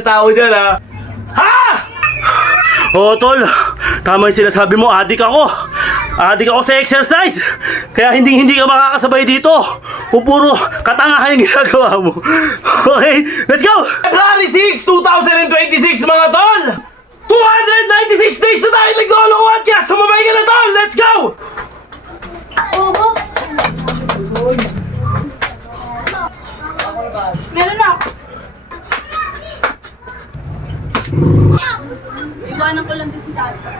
ng tao dyan, ha? Ha? Oo, tol. Tama yung sinasabi mo, adik ako. Adik ako sa exercise. Kaya hindi ka makakasabay dito. O puro katangahan yung ginagawa mo. Okay, let's go! February 6, 2026, mga tol! 296 days na tayo naglolokohan, kaya sumabay ka na, tol! Let's go! Obo. Meron na. Iwanan ko lang din si Tata.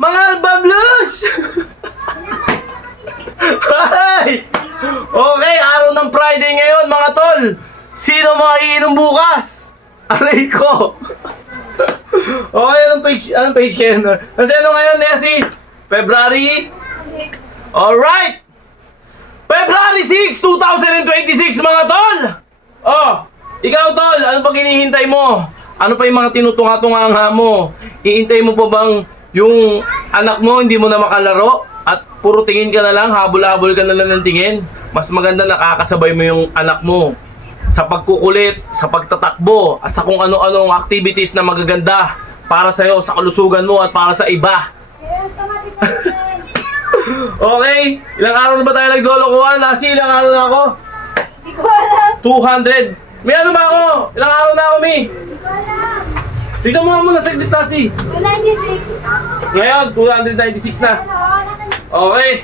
Mga Albablos! Hi! Okay, araw ng Friday ngayon, mga tol. Sino maiinom bukas? Aray ko. Okay, anong page yan? Kasi ano ngayon, Nessie? February? Alright! February 6, 2026, mga tol! Oh, ikaw, tol, ano pag hinihintay mo? Ano pa yung mga tinutunga-tunganga mo? Iintay mo pa bang yung anak mo hindi mo na makalaro? At puro tingin ka na lang, habol-habol ka na lang ng tingin? Mas maganda nakakasabay mo yung anak mo sa pagkukulit, sa pagtatakbo, at sa kung ano-anong activities na magaganda para sa'yo, sa kalusugan mo at para sa iba. Okay, ilang araw na ba tayo naglolokohan? Nasi, ilang araw na ako? Hindi ko alam. 200. May ano ba ako? Ilang araw na ako, Mi? Hindi ko alam. Dito mo muna saglit, Nasi. 296. Ngayon, 296 na. Okay.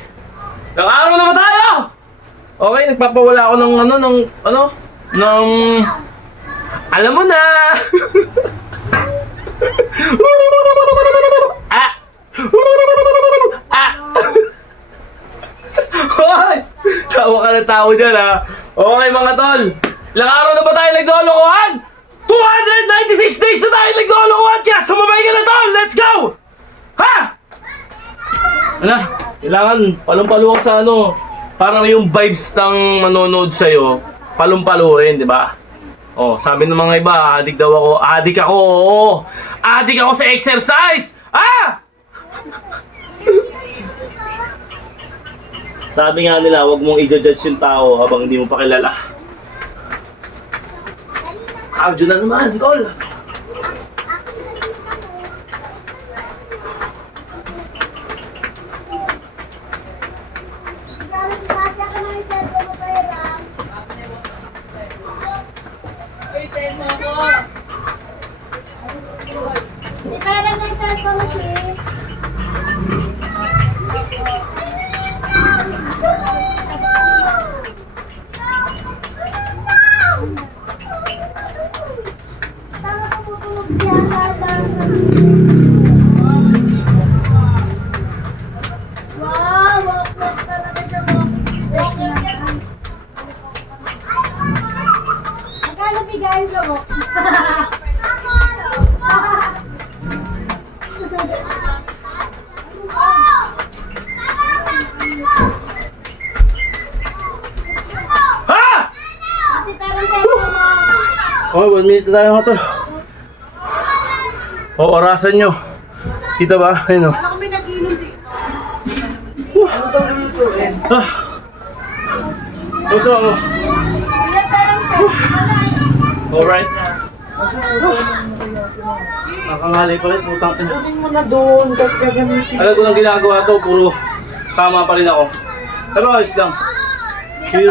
Ilang araw na ba tayo? Okay, nagpapawala ako ng alam mo na. Ah! Ah! Hoy! Tawa ka ng tao dyan, ha? Okay, mga tol. Ilang araw na ba tayo naglolokohan? 296 days na tayo naglolokohan, kaya sumabay ka na, tol! Let's go! Ha? Ala, kailangan palumpalo sa parang yung vibes ng manonood sa'yo, palumpalo rin, di ba? Oh, sabi ng mga iba, adik daw ako. Adik ako, oo. Adik ako sa exercise! Ah! Sabi nga nila, huwag mong i-judge yung tao habang hindi mo pa kilala. Cardio na naman, tol! Oh, 1 minute na tayo mga tol. O, orasan nyo. Kita ba? Ayun o. Ano kami nag-inom dito? Ano daw lulutuin? Ah. Gusto mo? Kuya, parang Alright. Nakangalay pa rin. Putang ina. Kunin mo na doon, tapos gagamitin. Alam ko nang ginagawa to. Puro tama pa rin ako. Pero ayos lang.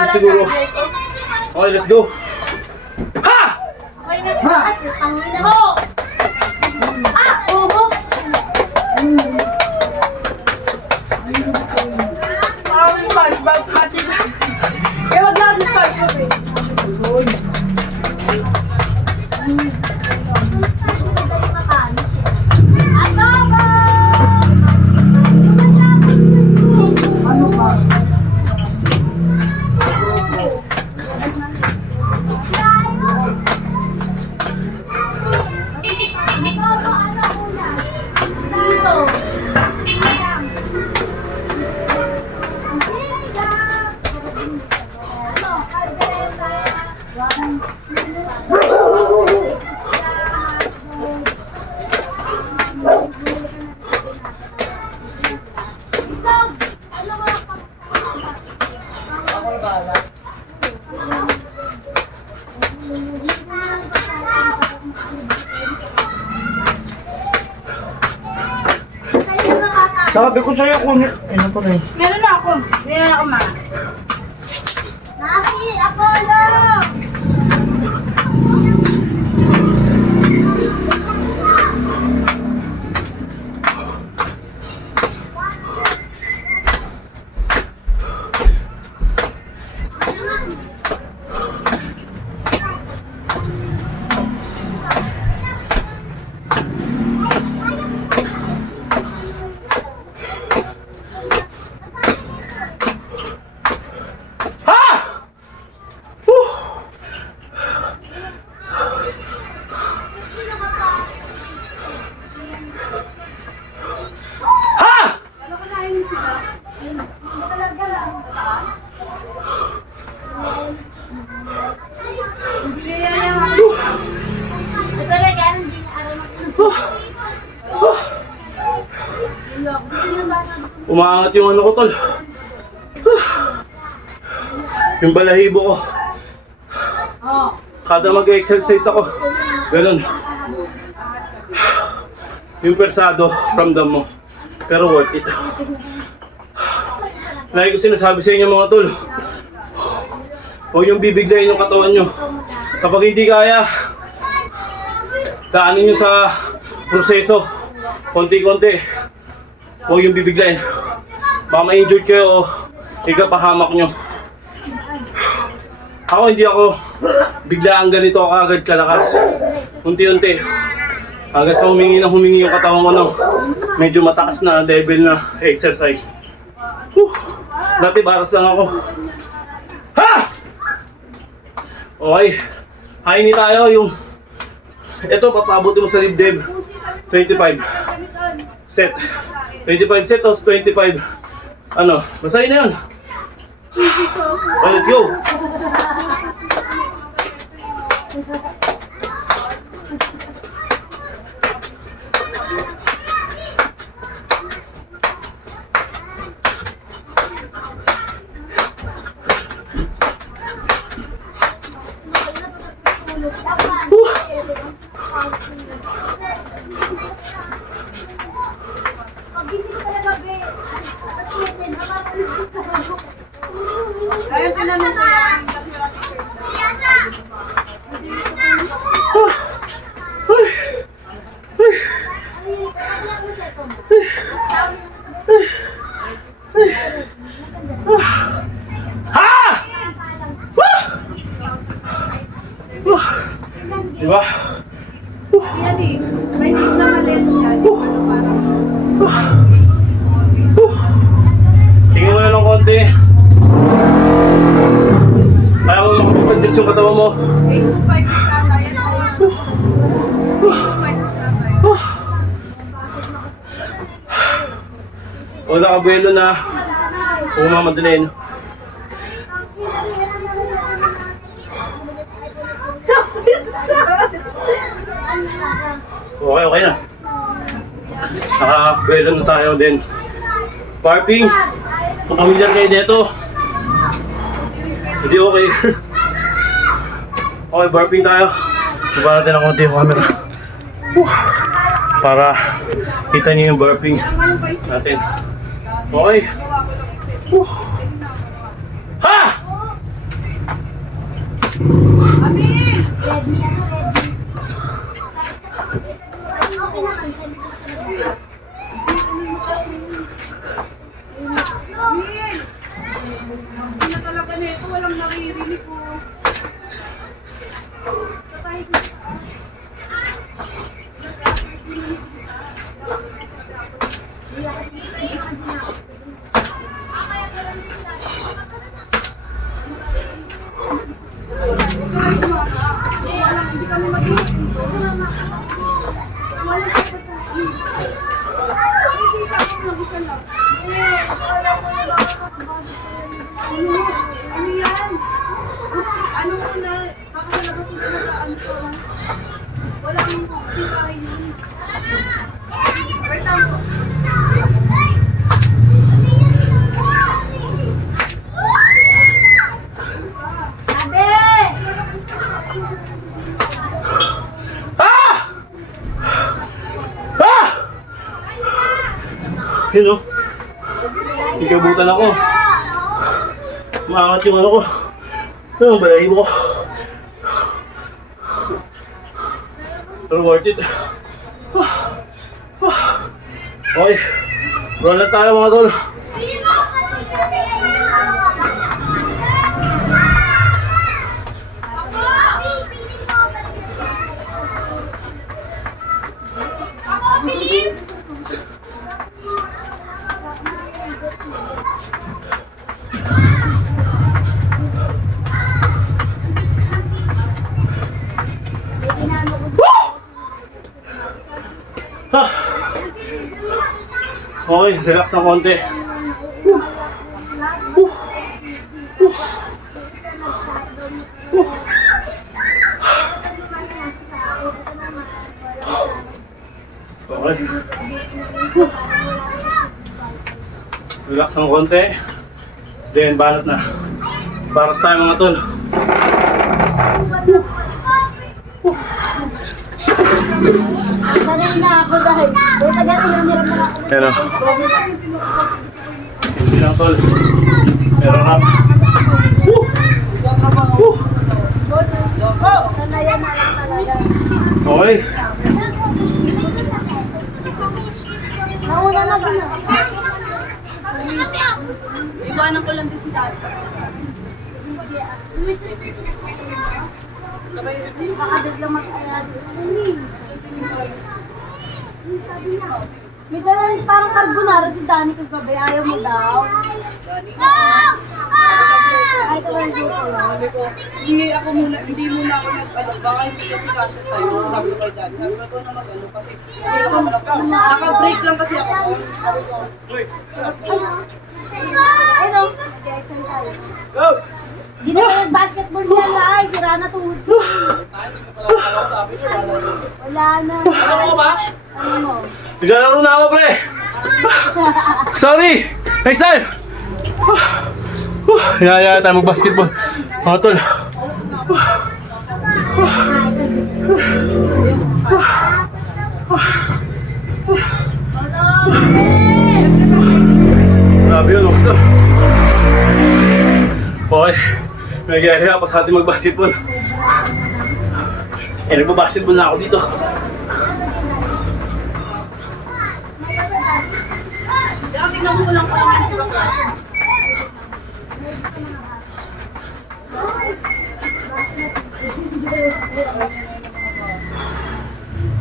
Siguro. Okay, let's go. Ha! Okay na po. Ang ina mo. Ah! Obo. Parang SpongeBob. Kaya wag lang ang SpongeBob eh. Ano ba? Sabi ko sa'yo kung... Ayun pa rin. Meron na ako. Meron na ako, ma. Naki, Apollo! Umaangat yung ano ko, tol. Yung balahibo ko. Kada mag-exercise ako, ganun. Yung persado, ramdam mo. Pero worth it. Lagi ko sinasabi sa inyo mga tol, huwag yung bibiglayin yung katawan nyo. Kapag hindi kaya, daanin nyo sa proseso. Konti-konti. Huwag yung bibiglayin. Baka ma-injured kayo o ikapahamak nyo. Ako hindi ako biglaan ganito kagad kalakas. Unti-unti. Hanggang sa humingi yung katawan ko ng medyo mataas na level na exercise. Dati baras lang ako. Ha! Okay. Haini tayo yung... Ito, papabuti mo sa dibdib. 25 set. 25 set o 25. Ano, basahin na yun. Let's go. Ayun, tinanong ko yan. Diba? Yan eh. May need na maliit yan. Tingin mo na ng konti. Kaya mo makapag-practice yung katawan mo. 825 is ata yan. 825 is ata yan. Huwag nakabuelo na. Huwag mamadalin. So, okay na. Nakabuelo na tayo din. Barping. Kung pamilyar kayo dito. Hindi okay. Okay, barping tayo. Iba natin ang konti yung camera. Para kita niyo yung barping natin. Okay. Ha! Hindi na talaga nito. Walang naririnig ko. Hindi kami mag-iisip dito. Ano yan? Ano mo na? Baka nalabas dito na sa ano to. Walang titahin yun. Wait lang. Yun o. Ikabutan ako. Maangat yung ano ko. Ano, balahibo ko. Pero worth it. Okay. Roll na tayo mga tol. Okay, relax ng konti. Okay. Relax ng konti. Then, banat na. Baras tayo mga tol. Sanay na ako dahil taga-ilang na ako. Pero, hindi lang tol. Pero rap. Sanayan na lang talaga. Okay. Nauna na ba na? Iwanan ko lang din si Dad. Baka biglang mag-ayad. May ganun parang carbonara si Danny kasi babay ayaw mo daw. Ay, ito lang dito. Sabi ko, hindi muna ako nag-ano, baka hindi kasi kasya sa'yo. Sabi ko kay Dad, sabi ko ito na mag-ano kasi hindi ako naka-break lang kasi ako. Ano? Go! Di na kayo basketball niya lang. Sira na tuhod ko. Wala na. Ano mo ba? Ano mo? Naglalaro na ako, pre! Sorry! Next time! Yaya tayo mag-basketball. Mga tol. Grabe yun, oh. Okay. Nagyaya pa sa ating mag-basketball. Nagbabasketball na ako dito. Kaya tingnan ko lang pala yung sila.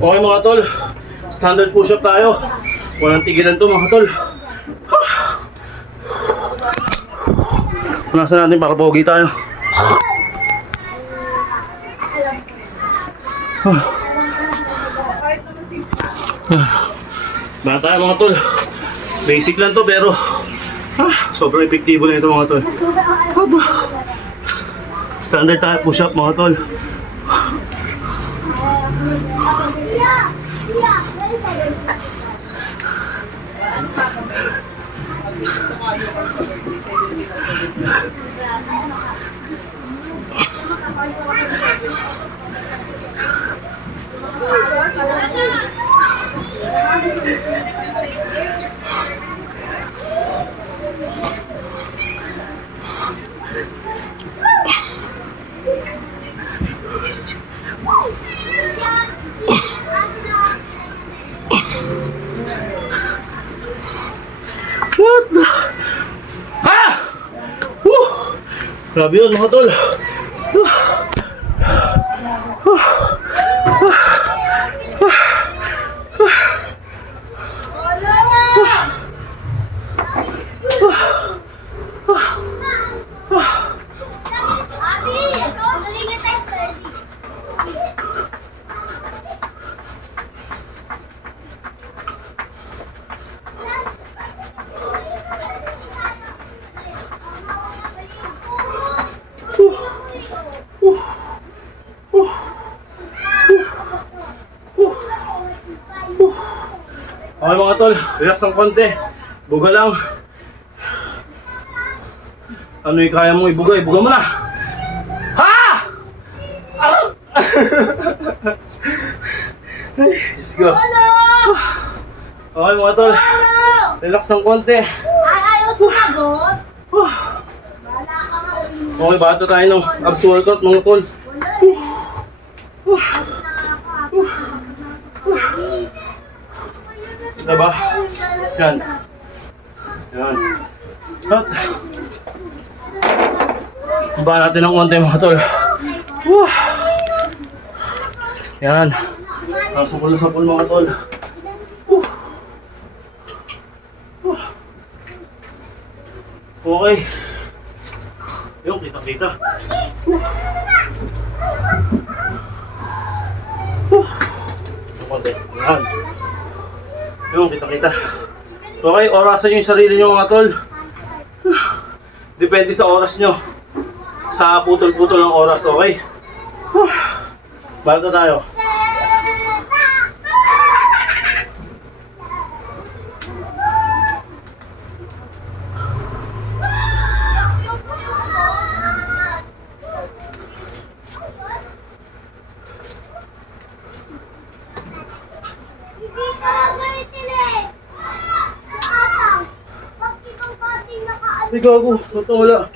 Okay mga tol, standard push-up tayo. Walang tigilan to mga tol. Punasan natin para pogi tayo. Bata tayo mga tol. Basic lang to pero sobrang epektibo na ito mga tol. Standard tayo push-up mga tol. What the? Ah! Woo! Grabe yun mga tol. Okay mga tol, relax ang konti. Buga lang. Ano yung kaya mong ibuga? Ibuga mo na! Ha! Let's go. Okay mga tol, relax ng konti. Ayaw sumagot. Huh. Wala ka nga. Okay, bato tayo ng abs workout mga tol. Wala eh. Diba? Yan. Yan. At, baba natin ng konti mga tol. Woo! Yan. Ang sapul na sapul mga tol. Woo! Woo! Okay. Yung kita-kita. Yung konti. Yan. Yung kita-kita. Okay, orasan nyo yung sarili nyo mga tol. Depende sa oras nyo. Sa putol-putol ng oras, okay? Balta tayo. Ay, gago. Ba't wala?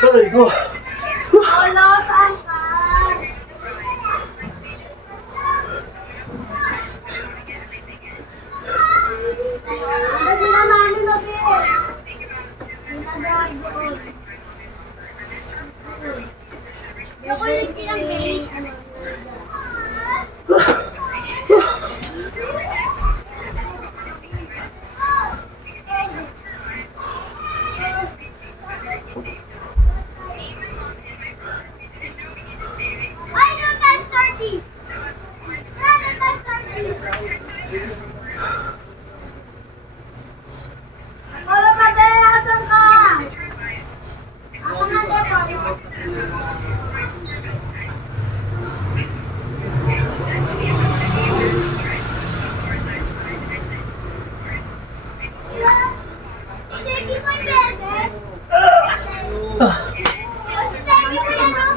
Aray ko. Wala, saan ka? Kasi naman nila, Chocolate bilang cake. Ay, no, times 30. No, times 30. Wala ka, te. Asan ka? Ako na, te. Steady mo, bebe. Steady mo yan, no?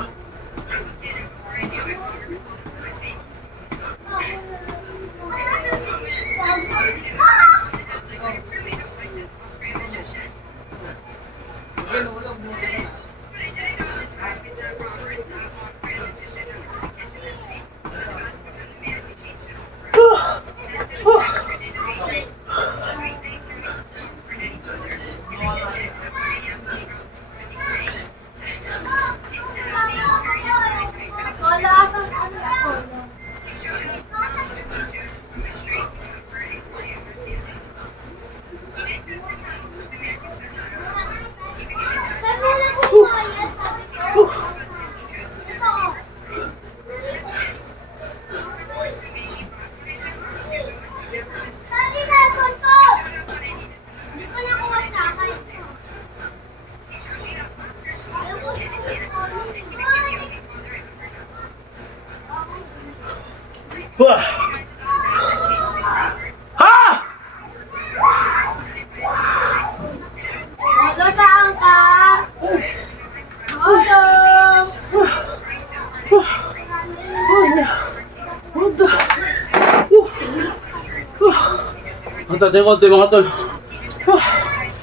natin konti mga tol.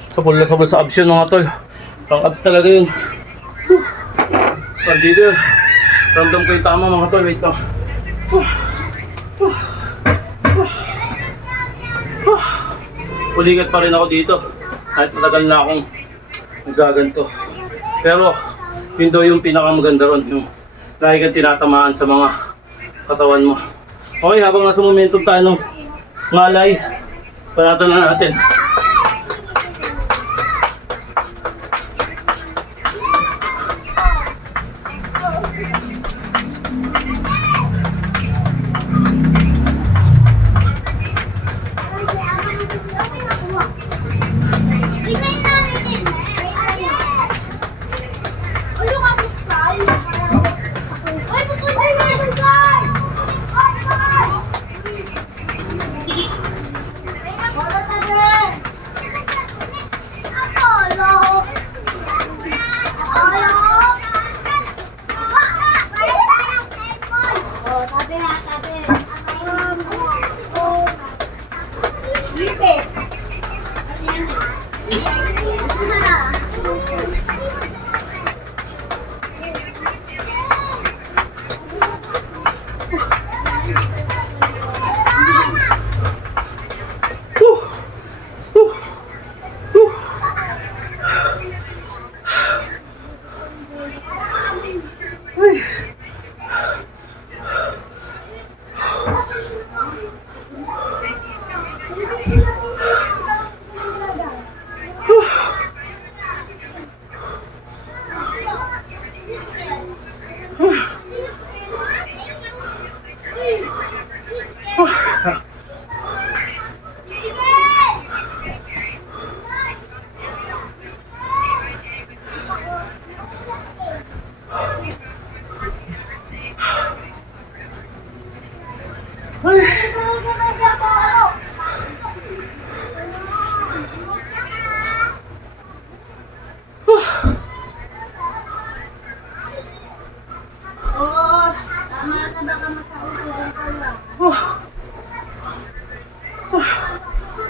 Sabol sa abs yun mga tol. Pang abs talaga yun. Pandito yun. Ramdam ko yung tama mga tol. Wait lang. Puligat pa rin ako dito. Kahit matagal na akong nagaganto. Pero yun daw yung pinakamaganda ron. Yung lagi kang tinatamaan sa mga katawan mo. Okay, habang nasa momentum tayo ng ngalay, panatan na natin.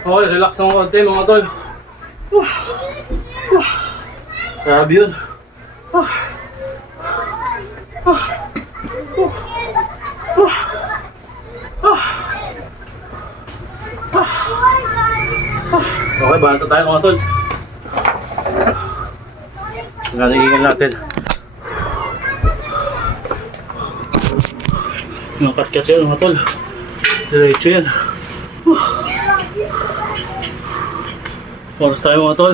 Okay, relax ng konti mga tol. Grabe yun. Okay, banata tayo mga tol. Nanihingan natin. Nakakat yan mga tol. Diretso yan. Oras tayo mga tol.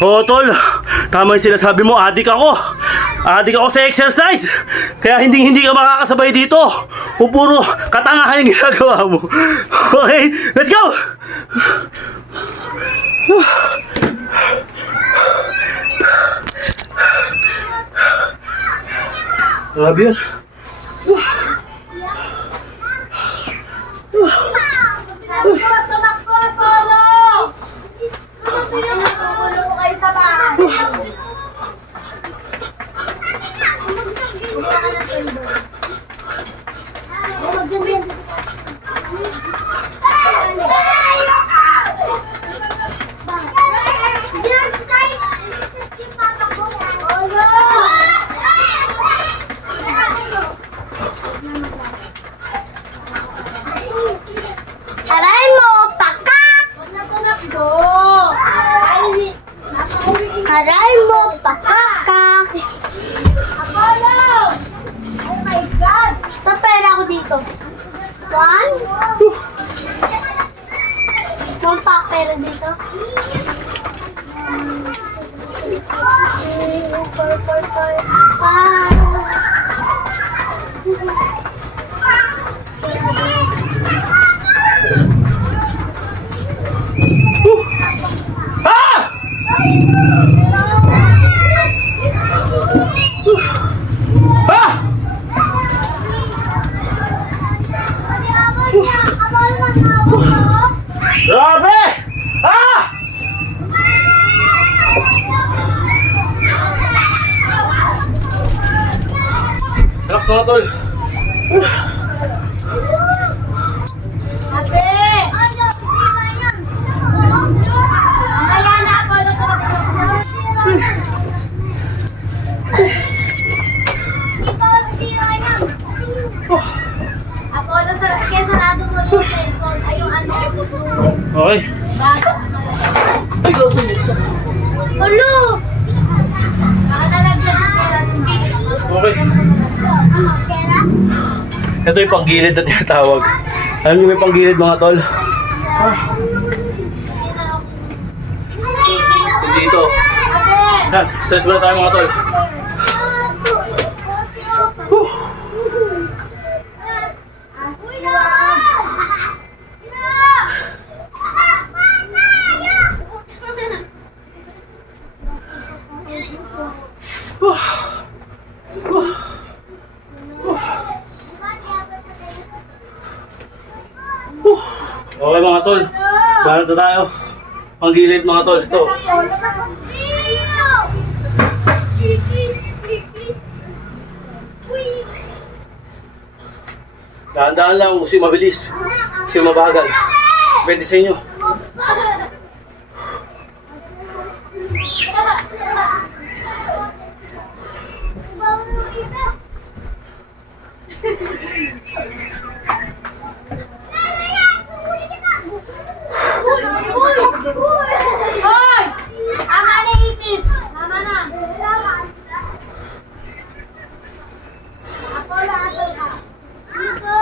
Oo, tol. Tama yung sinasabi mo, adik ako. Adik ako sa exercise. Kaya hindi ka makakasabay dito. O puro katangahan yung ginagawa mo. Okay, let's go! Grabe yan. One? Small pack pera dito. 4, 4, 4, 5. Grabe! Ah! Relax mga tol. Ate! Mamaya na ako. Apollo, kaya sarado mo yung cellphone. Ay, yung ano, Okay. bago. Ulo! Baka nalagyan ng pera. Okay. Pera? Ito yung panggilid na tinatawag. Alam niyo may panggilid mga tol? Dito. Ate! Yan, stress muna tayo mga tol. Okay mga tol. Bahala na tayo. Panggilid mga tol. Ito. Dahan-dahan lang. Kasi mabilis. Kasi mabagal. Pwede sa inyo. Hoy! Tama na ipis! Tama na! Apollo, ato ka! Ako!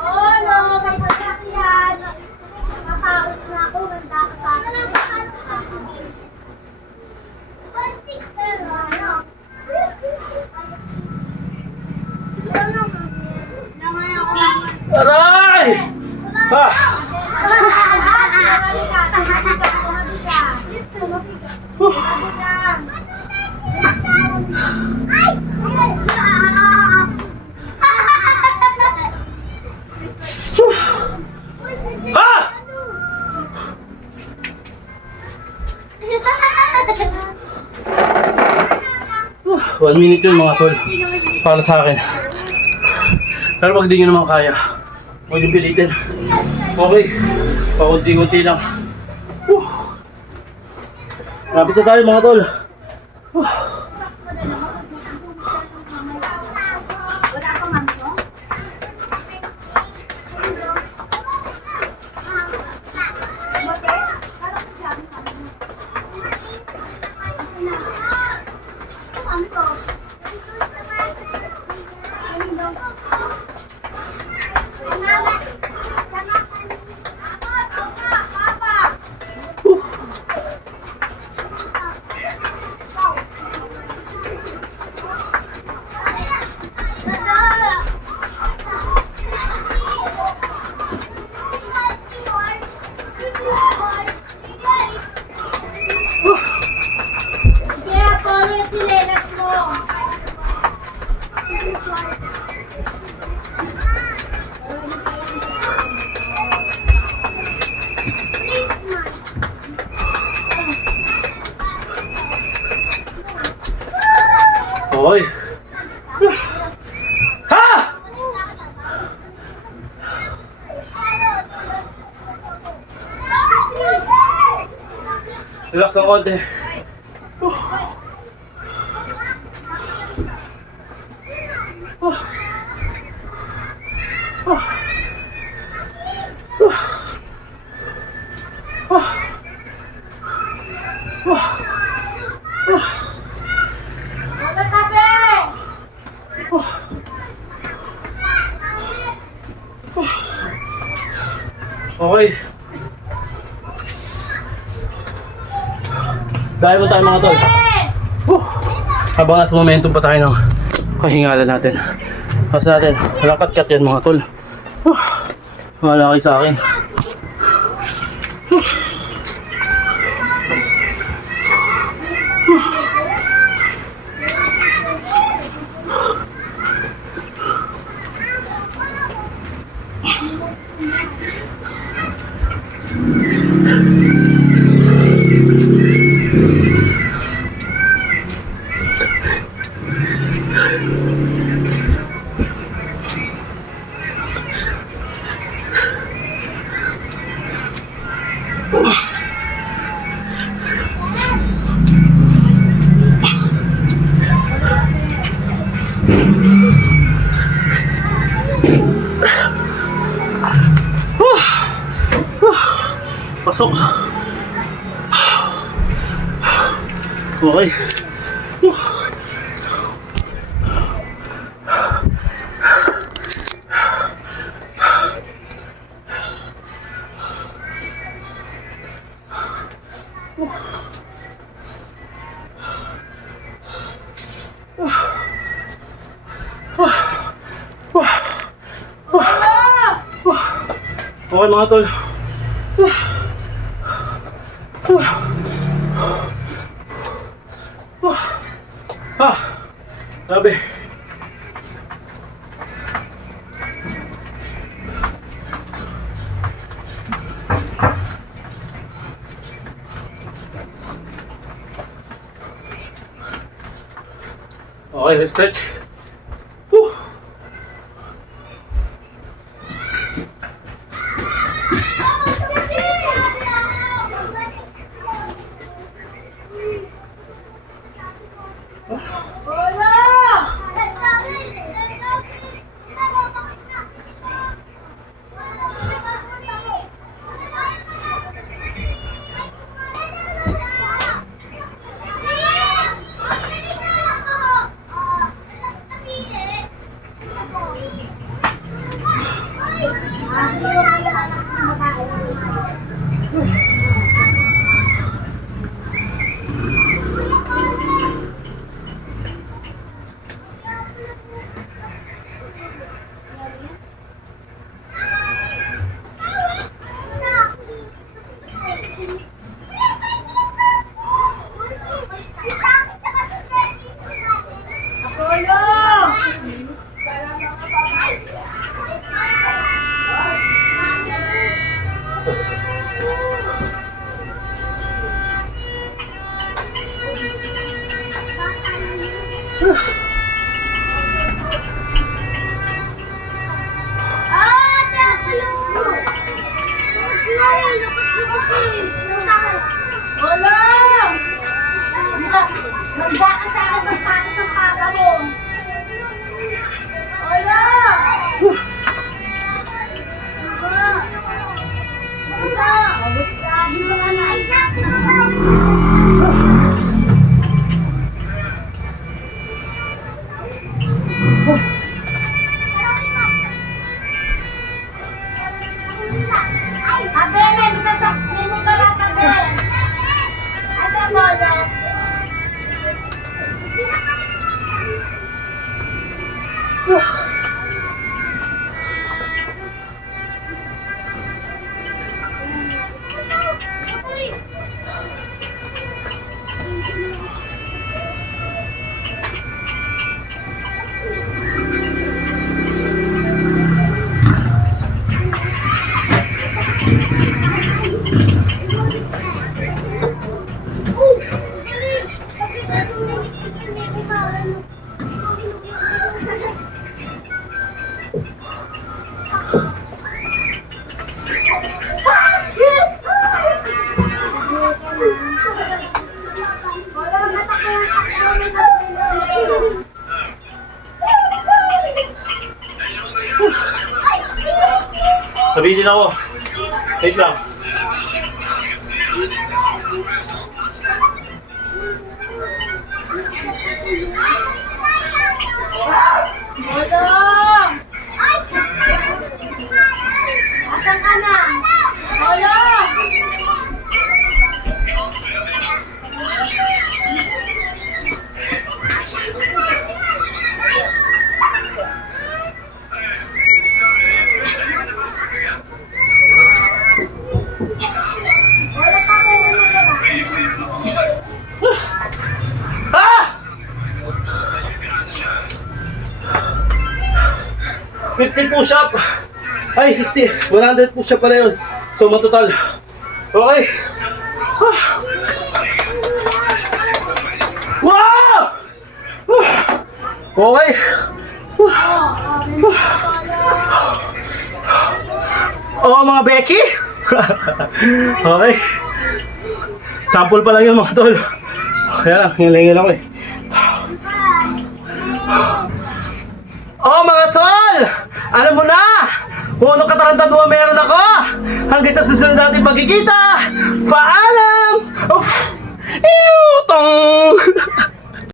Oh, no! Kapag yan! Nakakaos na ako, ganda ka sa akin. Pantik pero ano? Aray! Ah! Ah! 1 minute yun mga tol. Para sa akin. Pero pag di nyo naman kaya, huwag yung pilitin. Okay. Pakunti-kunti lang. Lapit na tayo mga tol. Kaya Apollo, yung silelas mo! Okay. Ha! Relax ng konti. Kapag Okay. Dahil mo tayo mga tol. Habang nasa momentum pa tayo ng kahingalan natin. Kasi natin, walang kat-kat yan mga tol. Wala kayo sa akin. Pasok. Okay. Okay mga tol. Sabi. Okay, let's stretch. Whew. Sabihin din ako. Wait lang. 50 push-up. Ay, 60. 100 push-up pala yun. So, matotal. Okay. Wow! Okay. Oh, mga Becky. Okay. Sample pa lang yun mga tol. Kaya lang, hilingin ako eh. Oh mga tol! Alam mo na! Kung anong katarantaduhan meron ako! Hanggang sa susunod natin pagkikita! Paalam!